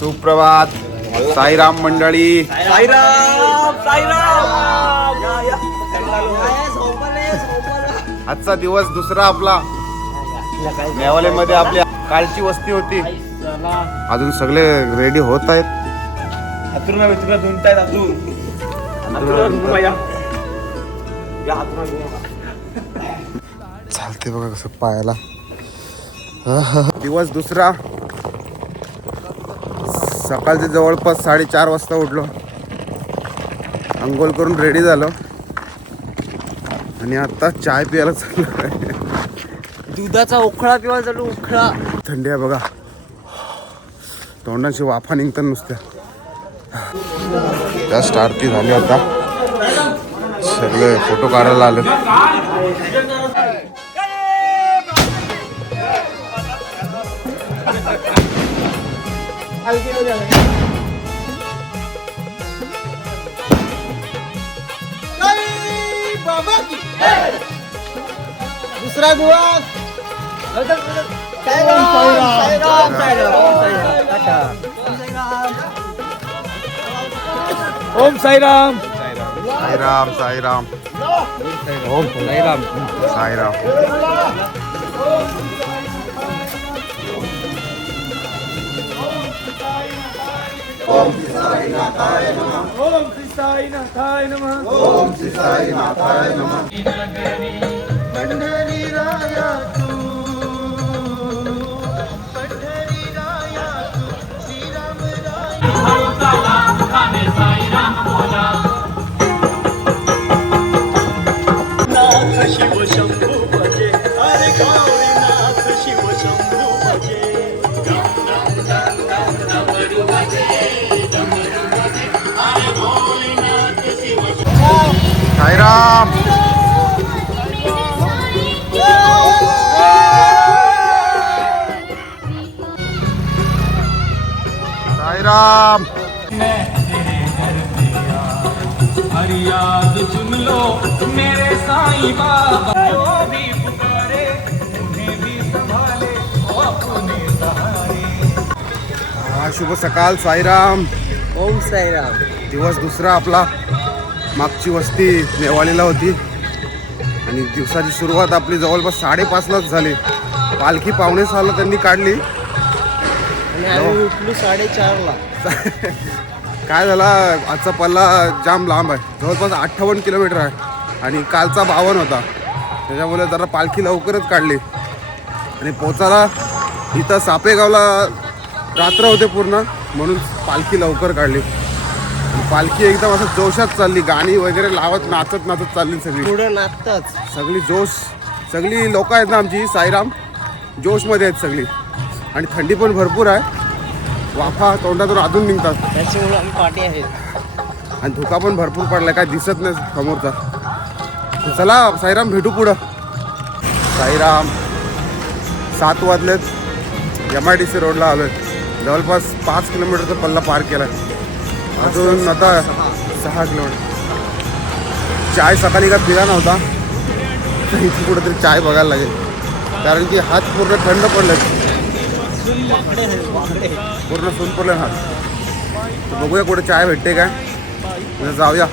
सुप्रभात साईराम मंडळी. आजचा दिवस दुसरा आपला नेवालेमध्ये आपली कालची वस्ती होती. अजून सगळे रेडी होत आहेत. चालते बघा कसं पायाला. दिवस दुसरा. सकाळचे जवळपास 4:30 वाजता उठलो, अंघोळ करून रेडी झालो आणि आता चाय प्यायला चाललो. दुधाचा उखळा पिवा चालू. उखळा थंडी आहे बघा, तोंडाची वाफा निघतात नुसत्या. जस्ट आरती झाली आता, सगळे फोटो काढायला आले. दुसरा दिवस. ओम साईराम. साईराम साईराम ओम साईराम. साईराम. ओम श्री साईनाथाय नमः. ओम श्री साईनाथाय नमः. ओम श्री साईनाथाय नमः. पंढरी राया तू, पंढरी राया तू, श्रीराम राया. नाथ शिव शंभू भजे, अरे गौरीनाथ शिव शंभू भजे. साईराम. साईराम. फरियाद सुन लो मेरे साईं बाबा. वो भी पुकारे, उन्हें भी संभाले, वो अपने सहारे. शुभ सकाळ. साईराम. ओम साईराम. दिवस दुसरा आपला. मागची वस्ती नेवाळीला होती आणि दिवसाची सुरुवात आपली जवळपास 5:30लाच झाली. पालखी 5:45ला त्यांनी काढली. आणि आम्ही उठलो 4:30ला. काय झाला, आजचा पल्ला जाम लांब आहे, जवळपास 58 किलोमीटर आहे आणि कालचा 52 होता. त्याच्यामुळे जरा पालखी लवकरच काढली आणि पोचायला इथं सापेगावला रात्र होते पूर्ण, म्हणून पालखी लवकर काढली. पालखी एकदम असं जोशात चालली, गाणी वगैरे लावत नाचत नाचत चालली सगळी. पुढं नाचतच सगळी जोश. सगळी लोक आहेत ना आमची साईराम, जोशमध्ये आहेत सगळी. आणि थंडी पण भरपूर आहे, वाफा तोंडातून अजून निघतात. त्याच्यामुळे आम्ही पाठी आहेत. आणि धुका पण भरपूर पडलाय, काय दिसत नाही समोरचा. चला साईराम, भेटू पुढं. साईराम. 7 वाजलेत. MIDC रोडला आलोय. जवळपास 5 किलोमीटरचा पल्ला पार केलाय. अजून आता 6 किलोमीटर. चाय सकाळी का पिला नव्हता, तर इथे कुठेतरी चाय बघायला लागेल, कारण की हात पूर्ण थंड पडले, पूर्ण सून पडले हात. बघूया कुठे चाय भेटते काय, म्हणजे जाऊया.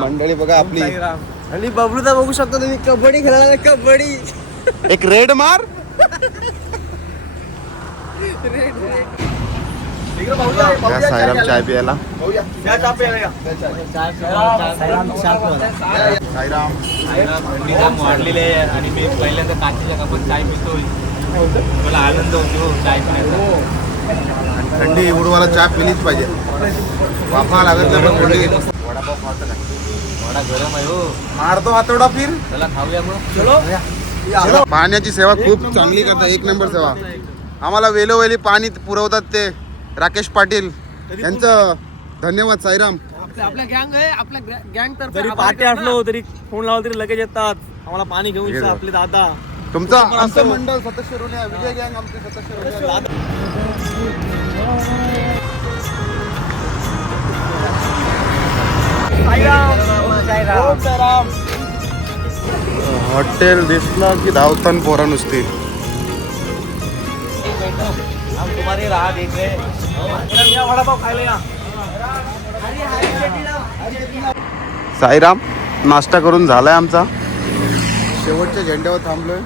मंडळी बघा आपली. आणि बबलूचा बघू शकता तुम्ही, कबड्डी खेळायला. कबड्डी एक रेड मार. साईराम चाय प्यायला. साईराम. थंडी जाम वाढलेली आहे आणि मी पहिल्यांदा काचेच्या कपात चाय पितोय. मला आनंद होतो चाय पिण्याचा. थंडी उडवायला चहा पिलीच पाहिजे, वाफा लागत नाही. पण थंडी. वडापाव खातो का? थोडा गरम आहे हो. मारतो हातोडा फिर. चला खाऊया मग. चलो. पाण्याची सेवा खूप चांगली करतात, 1 नंबर सेवा. आम्हाला वेळोवेळी पाणी पुरवतात ते राकेश पाटील, त्यांचं धन्यवाद. साईराम. आपल्या गँग आहे, आपल्या गँग तर जरी पाठी असलो तरी फोन लावला तरी लगेच येतात. आम्हाला पाणी घेऊन लगेच आपले दादा. तुमचं आमचं मंडळ सदस्य रोले, विजय गँग आमचे सदस्य रोले. हॉटेल दिसला की धावतान पोरा नुसती. हम तुम्हारी राह देख रहे हैं या वडापाव खायला या साईराम नाश्ता करून झालाय आमचा. शेवटच्या झेंड्यावर थांबलोय.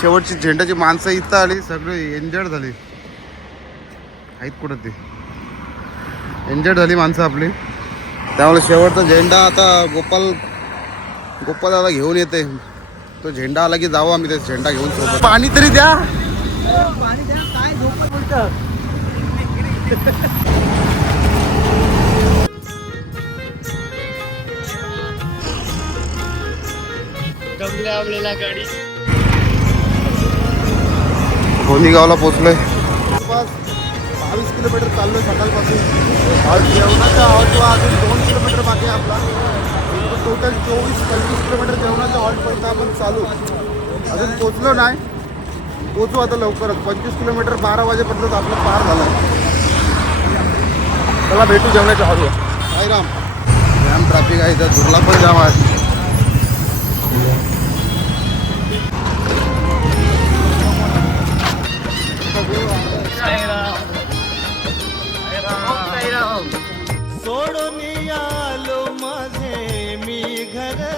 शेवटची झेंड्याची माणसं इथं आली, सगळे एंजॉय झाली. आहेत कुठं ते एंजॉय झाली माणसं आपली. त्यामुळे शेवटचा झेंडा आता गोपालाला घेऊन येते. तो झेंडा आला की जाऊ आम्ही ते झेंडा घेऊन सोबत. पाणी तरी द्या. गावाला पोचलोय. 22 किलोमीटर चाललोय सकाळपासून. जेवणाचा हॉल्ट अजून 2 किलोमीटर बाकी आहे आपला. टोटल 24-25 किलोमीटर जेवणाचा हॉल्ट पर्यंत आपण चालू. अजून पोचलो नाही, पोचू आता लवकरच. 25 किलोमीटर 12 वाजेपर्यंत आपलं पार झाला. चला भेटू जेवणाच्या हॉलवर. साईराम जाम ट्रॅफिक आहे इथं, दुर्ला पण जाम आहे.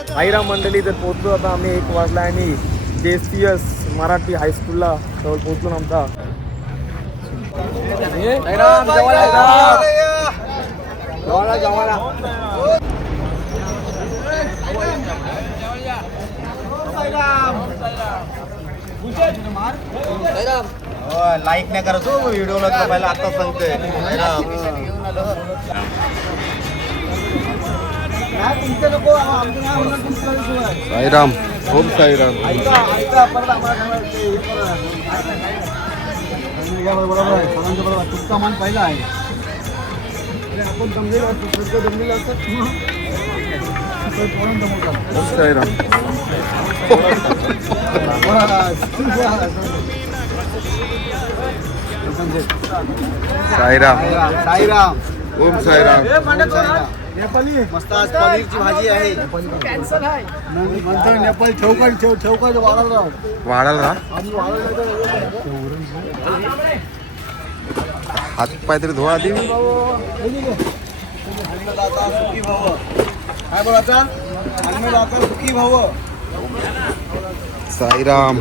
साईराम मंडळी, तर पोहोचलो आता आम्ही 1 वाजला आणि JCS मराठी हायस्कूलला जवळ पोहोचलो आमचा. लाईक नाही करत हो व्हिडिओला, पहिला आता सांगते. साईराम, ओम साईराम. तुमचा मान पहिला आहे. आपण जमलेलो असतो, जमलेलं असतात ओम साईराम. साईराम, साईराम. ओम साईराम. नेपाली मस्त आज पनीरची भाजी आहे. कॅन्सल आहे नंतर नेपाळी चौकात वाढायला हात पाय तरी धुवा आधी. काय बोलायचा अन्नदाता सुखी भाऊ. साईराम.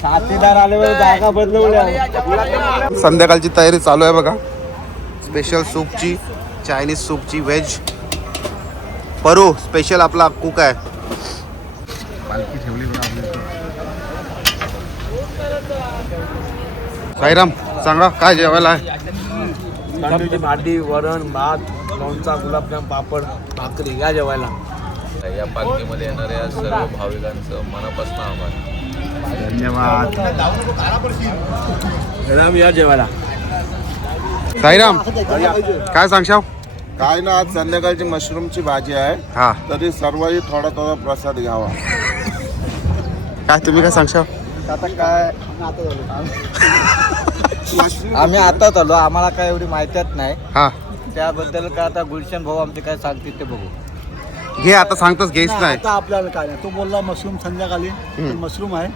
साथीदार आल्यावर जागा बदलवल्या. संध्याकाळची तयारी चालू आहे बघा. स्पेशल सूपची, चायनीज सूपची, व्हेज. परू स्पेशल आपला कुक आहे. पालखी ठेवली बघा आपल्या. साईराम सांगा काय जेवायला आहे? तांदूळची भाजी, वरण, भात, लोणचा, गुलाबजाम, पापड, भाकरी या जेवायला. या पालखीमध्ये येणाऱ्या सर्व भाविकांचं मनापासून आभार. धन्यवाद. या जेवायला. साईराम काय सांगशाव? काय ना, आज संध्याकाळची मशरूमची भाजी आहे. हा तरी सर्वही थोडा थोडा प्रसाद घ्यावा. काय तुम्ही काय सांगशाव? आता काय आम्ही आताच आलो, आम्हाला काय एवढी माहितीच नाही. हा त्याबद्दल काय आता गुलशन भाऊ आमचे काय सांगतील ते बघू. घे आता सांगतोच घ्यायच नाही. आता आपल्याला काय नाही, तो बोलला मशरूम संध्याकाळी. मशरूम आहे.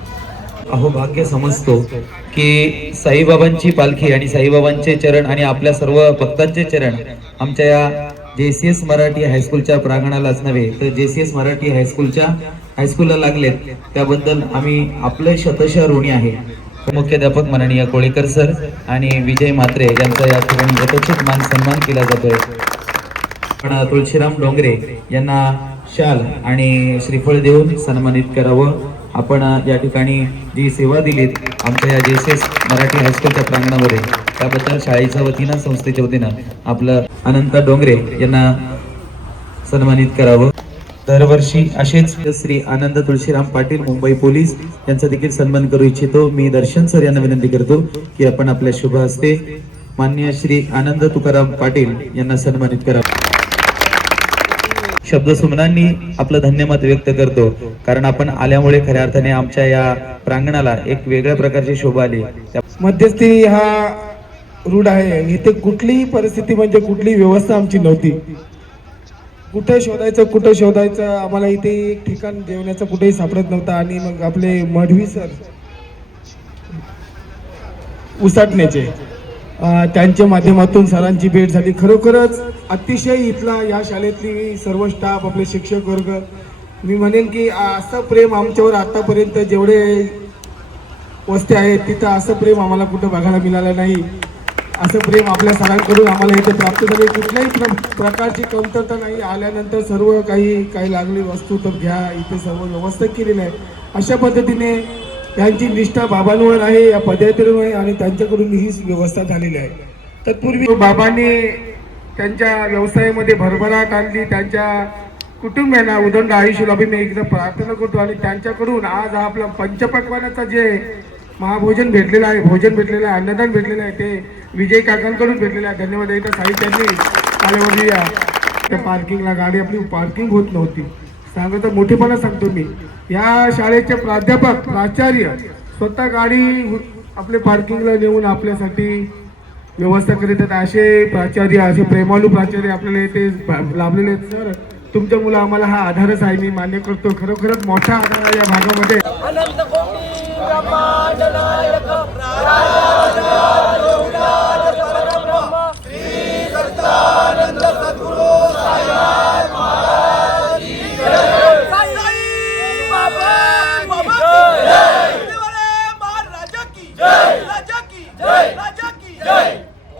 अहो भाग्य समजतो की साईबाबांची पालखी आणि साईबाबांचे चरण आणि आपल्या सर्व भक्तांचे चरण आमच्या या JCS मराठी हायस्कूलच्या प्रांगणालाच नव्हे तर JCS मराठी हायस्कूलला लागलेत, त्याबद्दल आम्ही आपले शतशः ऋणी आहे. मुख्याध्यापक माननीय कोळेकर सर आणि विजय म्हात्रे यांचा या ठिकाणी यथोचित मान सन्मान केला जातोय. पण तुळशीराम डोंगरे यांना शाल आणि श्रीफळ देऊन सन्मानित करावं. आपण या ठिकाणी जी सेवा दिलीत आमच्या या JCS मराठी हायस्कूलच्या प्रांगणामध्ये, त्याबद्दल शाळेच्या वतीनं, संस्थेच्या वतीनं आपलं अनंत डोंगरे यांना सन्मानित करावं. दरवर्षी असेच श्री आनंद तुळशीराम पाटील मुंबई पोलीस यांचा देखील सन्मान करू इच्छितो. मी दर्शन सर यांना विनंती करतो की आपण आपल्या शुभ हस्ते माननीय श्री आनंद तुकाराम पाटील यांना सन्मानित करावं. शब्दसुमनांनी आपलं धन्यवाद व्यक्त करतो, कारण आपण आल्यामुळे खऱ्या अर्थाने आमच्या या प्रांगणाला एक वेगळ्या प्रकारची शोभा आली. मध्यस्थी हा रूढ आहे. इथे कुठलीही परिस्थिती म्हणजे कुठलीही व्यवस्था आमची नव्हती. कुठे शोधायचं आम्हाला इथे एक ठिकाण जेवण्याचं कुठेही सापडत नव्हतं. आणि मग आपले मढवी सर उसाटण्याचे त्यांच्या माध्यमातून सरांची भेट झाली. खरोखरच अतिशय इथला या शाळेतली सर्व स्टाफ, आपले शिक्षक वर्ग, मी म्हणेन की असं प्रेम आमच्यावर आतापर्यंत जेवढे वस्ती आहेत तिथं असं प्रेम आम्हाला कुठं बघायला मिळालं नाही. असं प्रेम आपल्या सरांकडून आम्हाला इथे प्राप्त झाले. कुठल्याही प्रकारची कमतरता नाही. आल्यानंतर सर्व काही लागली वस्तू तर घ्या, इथे सर्व व्यवस्था केलेली आहे. अशा पद्धतीने त्यांची निष्ठा बाबांवर आहे, या पदयात्रेवर आहे आणि त्यांच्याकडून ही व्यवस्था झालेली आहे. तत्पूर्वी बाबांनी त्यांच्या व्यवसायामध्ये भरभराट आणली. त्यांच्या कुटुंबियांना उदंड आयुष्य लाभे मी एकदा प्रार्थना करतो. आणि त्यांच्याकडून आज हा आपला पंचपक्वानाचा जे महाभोजन भेटलेलं आहे, अन्नदान भेटलेलं आहे, ते विजय काकांकडून भेटलेलं आहे. धन्यवाद. एकदा साहित्यांनी कालेवरली या त्या पार्किंगला गाडी आपली पार्किंग होत नव्हती. सांगतो मोठेपणा सांगतो मी, या शाळेचे प्राध्यापक प्राचार्य स्वतः गाडी आपले पार्किंगला नेऊन आपल्यासाठी व्यवस्था करीत आहेत. असे प्राचार्य, असे प्रेमाळू प्राचार्य आपल्याला इथे लाभलेले आहेत. सर, तुमच्या मुलं आम्हाला हा आधारच आहे, मी मान्य करतो. खरोखरच मोठा आधार आहे या भागामध्ये.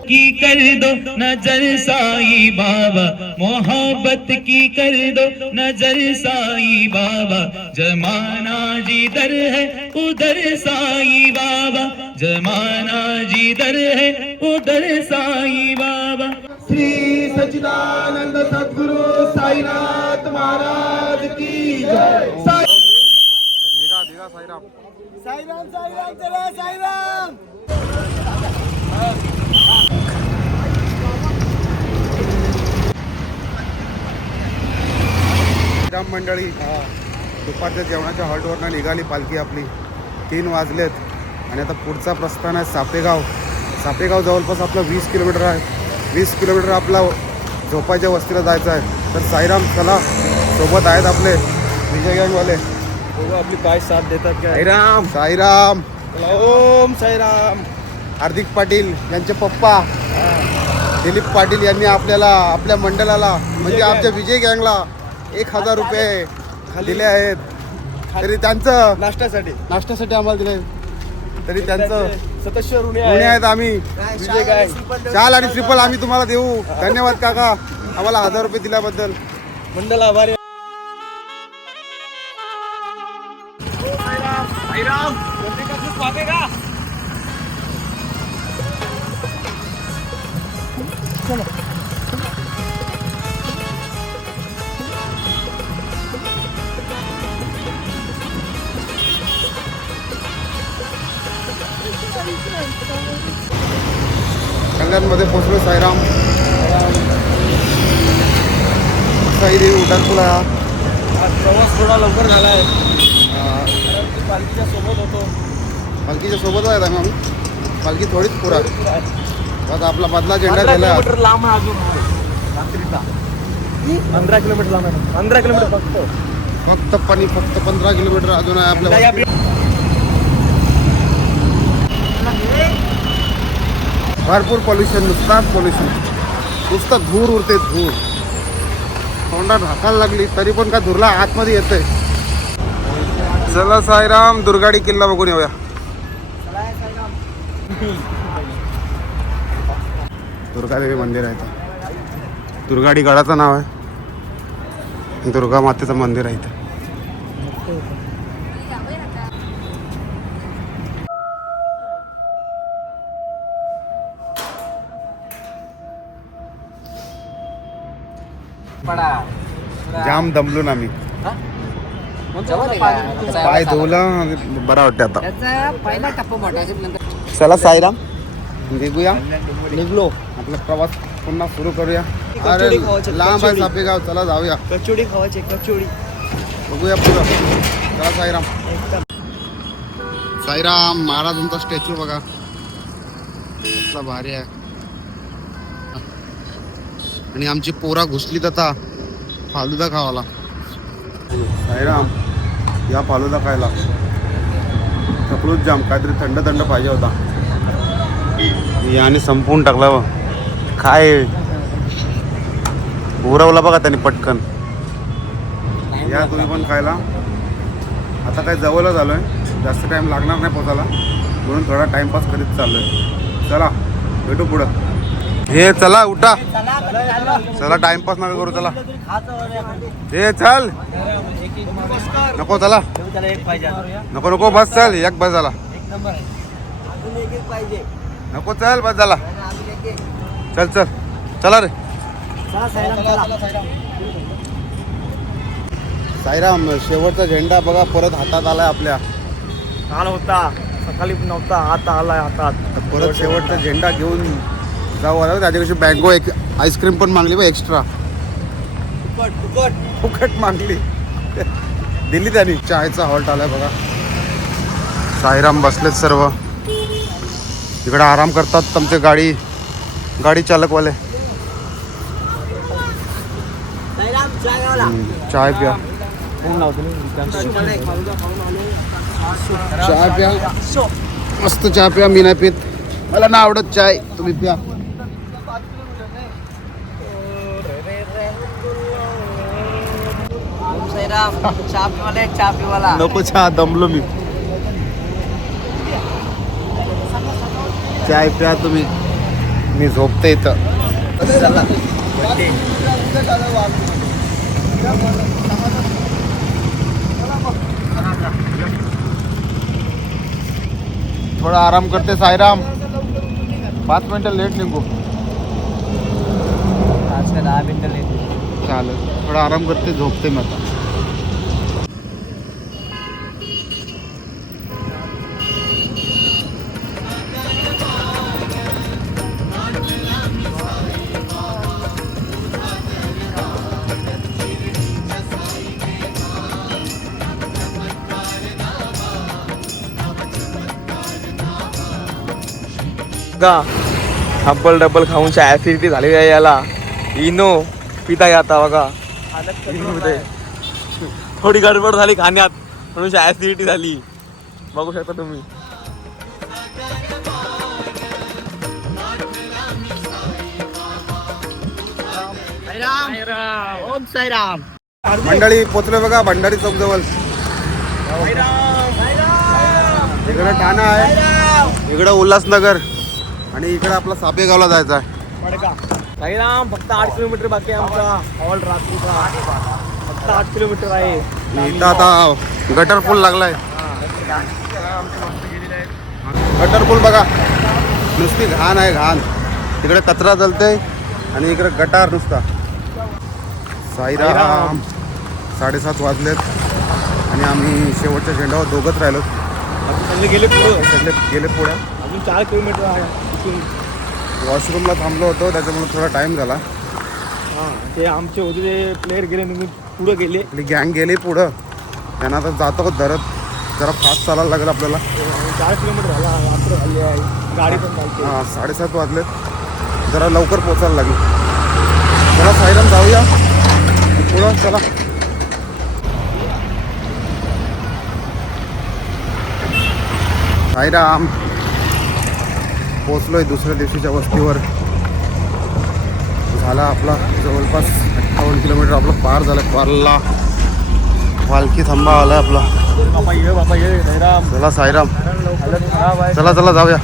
की कर दो नजर साई बाबा, मोहब्बत की कर दो नजर साई बाबा, जमाना जिधर है उधर साई बाबा, जमाना जिधर है उधर साई बाबा. श्री सच्चिदानंद सद्गुरु साईनाथ महाराज की जय. दिगा साईराम. श्रीराम मंडळी, दुपारच्या जेवणाच्या हॉल्टवरनं निघाली पालखी आपली. 3 वाजलेत आणि आता पुढचा प्रस्थान आहे सापेगाव जवळपास आपला 20 किलोमीटर आहे. 20 किलोमीटर आपला झोपायच्या वस्तीला जायचं आहे. तर साईराम चला, सोबत आहेत आपले विजय गँगवाले. आपली काय साथ देतात काय. साईराम ओम साईराम. हार्दिक पाटील यांचे पप्पा दिलीप पाटील यांनी आपल्या मंडळाला म्हणजे आमच्या विजय गँगला 1000 रुपये दिले आहेत. तरी त्यांचं नाश्त्यासाठी आम्हाला दिले, तरी त्यांचं सदस्य ऋणी ऋणी आहेत आम्ही. विजय गँग शाल आणि ट्रिपल आम्ही तुम्हाला देऊ. धन्यवाद काका, आम्हाला 1000 रुपये दिल्याबद्दल. मंडळ आभारी. कल्याणमध्ये पोचलो. साईराम देवी उड्डाणपूल आहे. आज प्रवास थोडा लवकर झाला आहे, पालखीच्या सोबत होतो. पालखीच्या सोबत आहेत आम्ही. पालखी थोडीच पुरा. आता आपला बदला झेंडा दिला. लांब आहे अजून रात्रीचा. 15 किलोमीटर लांब आहे. 15 किलोमीटर फक्त 15 किलोमीटर अजून आहे आपल्या. भरपूर पॉल्युशन, नुसतं धूर उरते. तोंडात ढाकायला लागली तरी पण काय धुरला आतमध्ये येते. चला साईराम, दुर्गाडी किल्ला बघून येऊया. दुर्गादेवी मंदिर आहे. दुर्गाडी गडाचं नाव आहे. दुर्गा मातेचं मंदिर आहे इथं. जाम दमलो ना मी. पाय धुवला, बरा वाटते आता. चला साईराम, निघूया. निघलो. आपला प्रवास पुन्हा सुरू करूया. अरे लांब आहे सापेगाव, चला जाऊया. कचोडी खावायची, कचोडी. बघूया पुढं. चला साईराम. साईराम महाराजांचा स्टॅच्यू बघा, कसला भारी आहे. आणि आमची पोरा घुसलीत आता फालुदा खावाला. साईराम या फालुदा खायला. थकलूच जाम, काहीतरी थंड थंड पाहिजे होता. याने संपवून टाकला व काय उरवला बघा त्यांनी पटकन. या तुम्ही पण खायला. आता काय जवळच आलोय, जास्त टाइम लागणार नाही पोचायला, म्हणून थोडा टाइमपास करीत चाललोय. चला भेटू पुढं. हे चला उठा, चला टाइमपास नका करू. चला हे चल. नको चला, नको नको बस चल. एक बस झाला, नको चल बस झाला. चल चल चला रे. साईराम शेवटचा झेंडा बघा परत हातात आलाय आपल्या. काल होता, सकाळी नव्हता, आता आलाय हातात. परत शेवटचा झेंडा घेऊन जाऊ आला. त्याच्यापेक्षा बँगो एक आईस्क्रीम पण मागली बा एक्स्ट्रा. फुकट मागली दिली त्यांनी. चायचा हॉल्ट आलाय बघा. साईराम बसलेत सर्व इकडे आराम करतात. तुमचे गाडी चालकवाले. चाय प्या, चाय प्या, मस्त चहा प्या. मी नाही पित, मला ना आवडत चाय, तुम्ही प्या. नको चहा, दमलो मी. चाय प्या तुम्ही, मी झोपते इथं. थोडा आराम करते साईराम. 5 मिनिटं लेट निघू. 10 मिनिटं लेट. चालेल, थोडा आराम करते, झोपते मग. डबल डबल खाऊन ऍसिडिटी झालेली आहे याला. इनो पिता आता बघा, थोडी गडबड झाली खाण्यात म्हणून ऍसिडिटी झाली. बघू शकता तुम्ही. मंडळी पोचले बघा भंडारी चौक जवळ. इकडे ठाणा आहे, इकडे उल्हासनगर, आणि इकडे आपला सापेगावला जायचं आहे. साईराम फक्त 8 किलोमीटर बाकी आहे आमचा हॉल रात्रीचा. फक्त 8 किलोमीटर आहे. इथं आता गटर पूल लागलाय. गटर पूल बघा, नुसती घाण आहे घाण. तिकडे कचरा जलते आणि इकडे गटार नुसता. साईराम 7:30 वाजलेत आणि आम्ही शेवटच्या झेंड्यावर दोघंच राहिलो. सगळे गेले पुढे, सगळे गेले पुढे. अजून 4 किलोमीटर आहे तिथून. वॉशरूमला थांबलो होतो, त्याच्यामुळे थोडा टाइम झाला. हां, ते आमचे होते ते प्लेयर गेले, निघून पुढे गेले. आपली गँग गेली पुढं. त्यांना आता जातो धरत, जरा फास्ट चालायला लागेल आपल्याला. 4 किलोमीटर झाला, रात्र झाली आहे, गाडी पण चालते. हां 7:30 वाजलेत, जरा लवकर पोचायला लागेल. चला साईराम जाऊया पुढं. चला साईराम पोचलोय दुसऱ्या दिवशीच्या वस्तीवर. झाला आपला जवळपास 58 किलोमीटर आपलं पार झालं. पारला पालखी थांबा आला आपला. बापा ये साईराम. चला साईराम, हालत खराब आहे. चला चला जाऊया.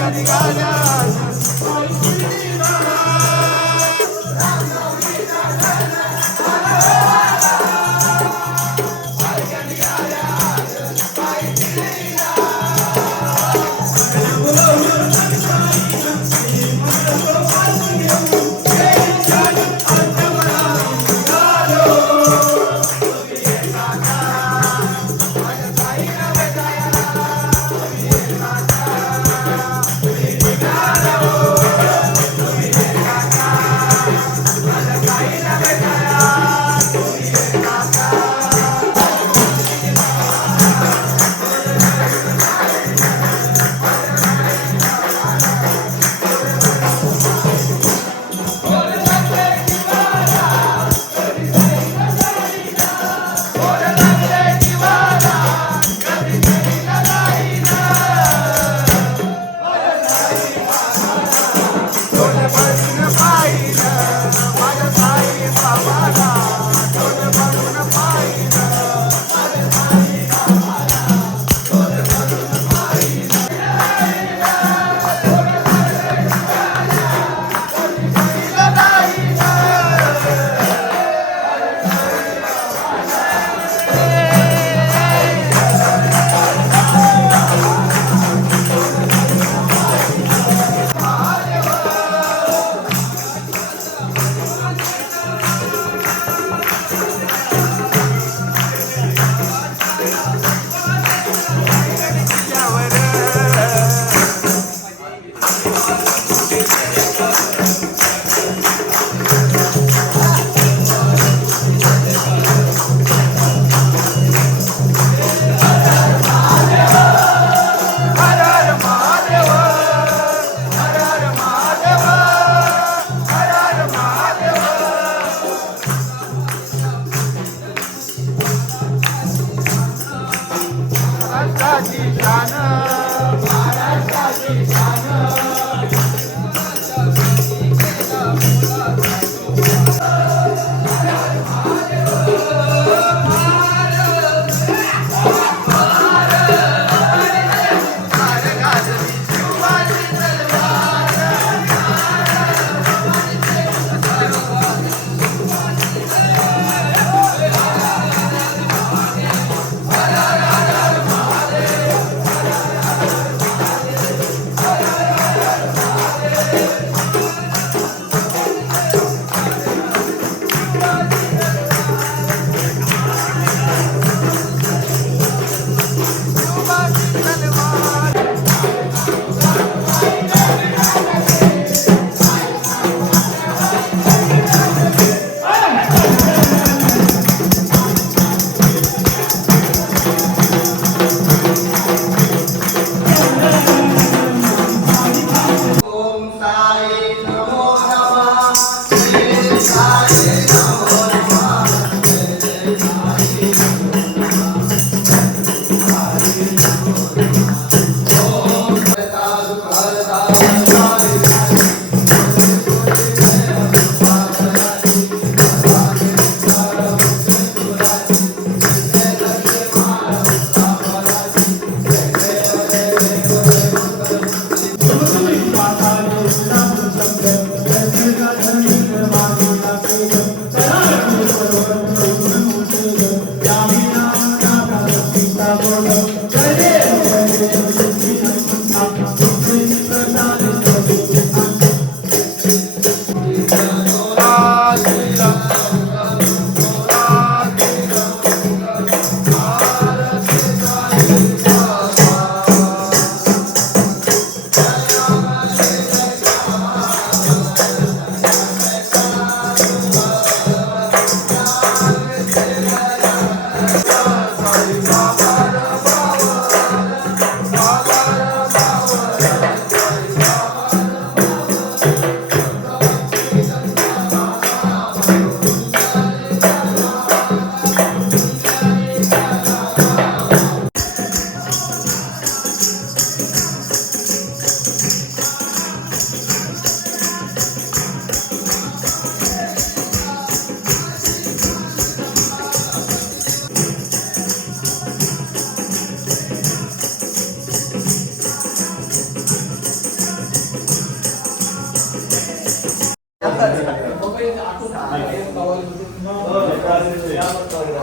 Hare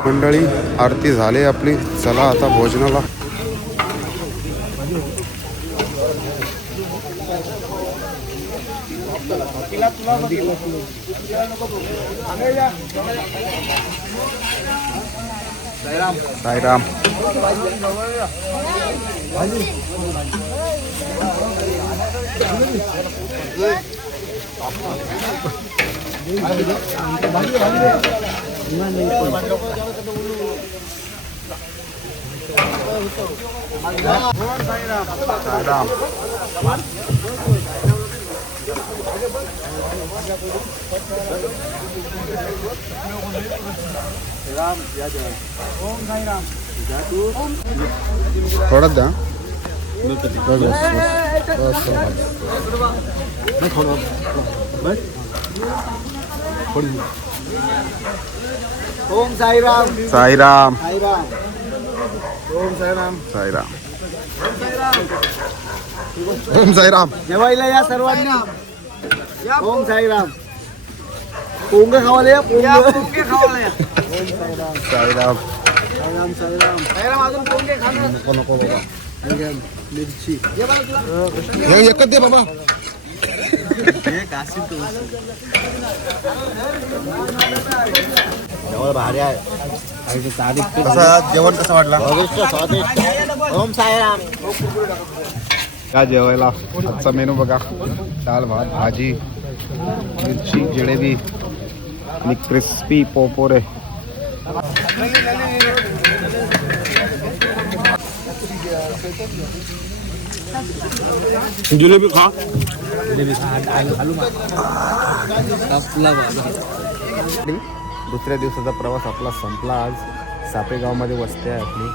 मंडळी आरती झाली आपली, चला आता भोजनाला. साईराम. साईराम. थोडंच द्या. ओम साईराम. साईराम. साईराम. ओम साईराम. साईराम. ओम साईराम. जेवायला या सर्वांनी. ओम साईराम. पोंग खावायला या. पोंगे खावायला या. ओम साईराम. साईराम. साईराम. साईराम. साईराम अजून पोंगे खाणार. नको बाबा. मिरची. हे एकच दे बाबा. भारी आहे. कसं जेवण कसं वाटलं? ओम साईराम. काय जेवायला आजचा मेनू बघा. दाल भात भाजी मिरची जिलेबी आणि क्रिस्पी पोपोरे. जिलेबी खा. दुसऱ्या दिवसाचा प्रवास आपला संपला. आज सापेगावमध्ये वस्ती आहे आपली.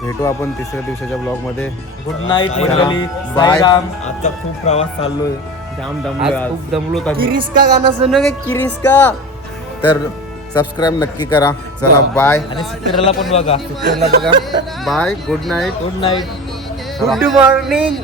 भेटू आपण तिसऱ्या दिवसाच्या ब्लॉगमध्ये. गुड नाईट मंडळी. बाय. साईराम. आजचा खूप प्रवास चाललोय. जाम दमलो. खूप दमलो. किरिस्का गाणं सुनोगे. किरिस्का. तर सबस्क्राईब नक्की करा. चला बाय. आणि सित्तरला पण बघा. Bye. Good night. Good night. Good morning.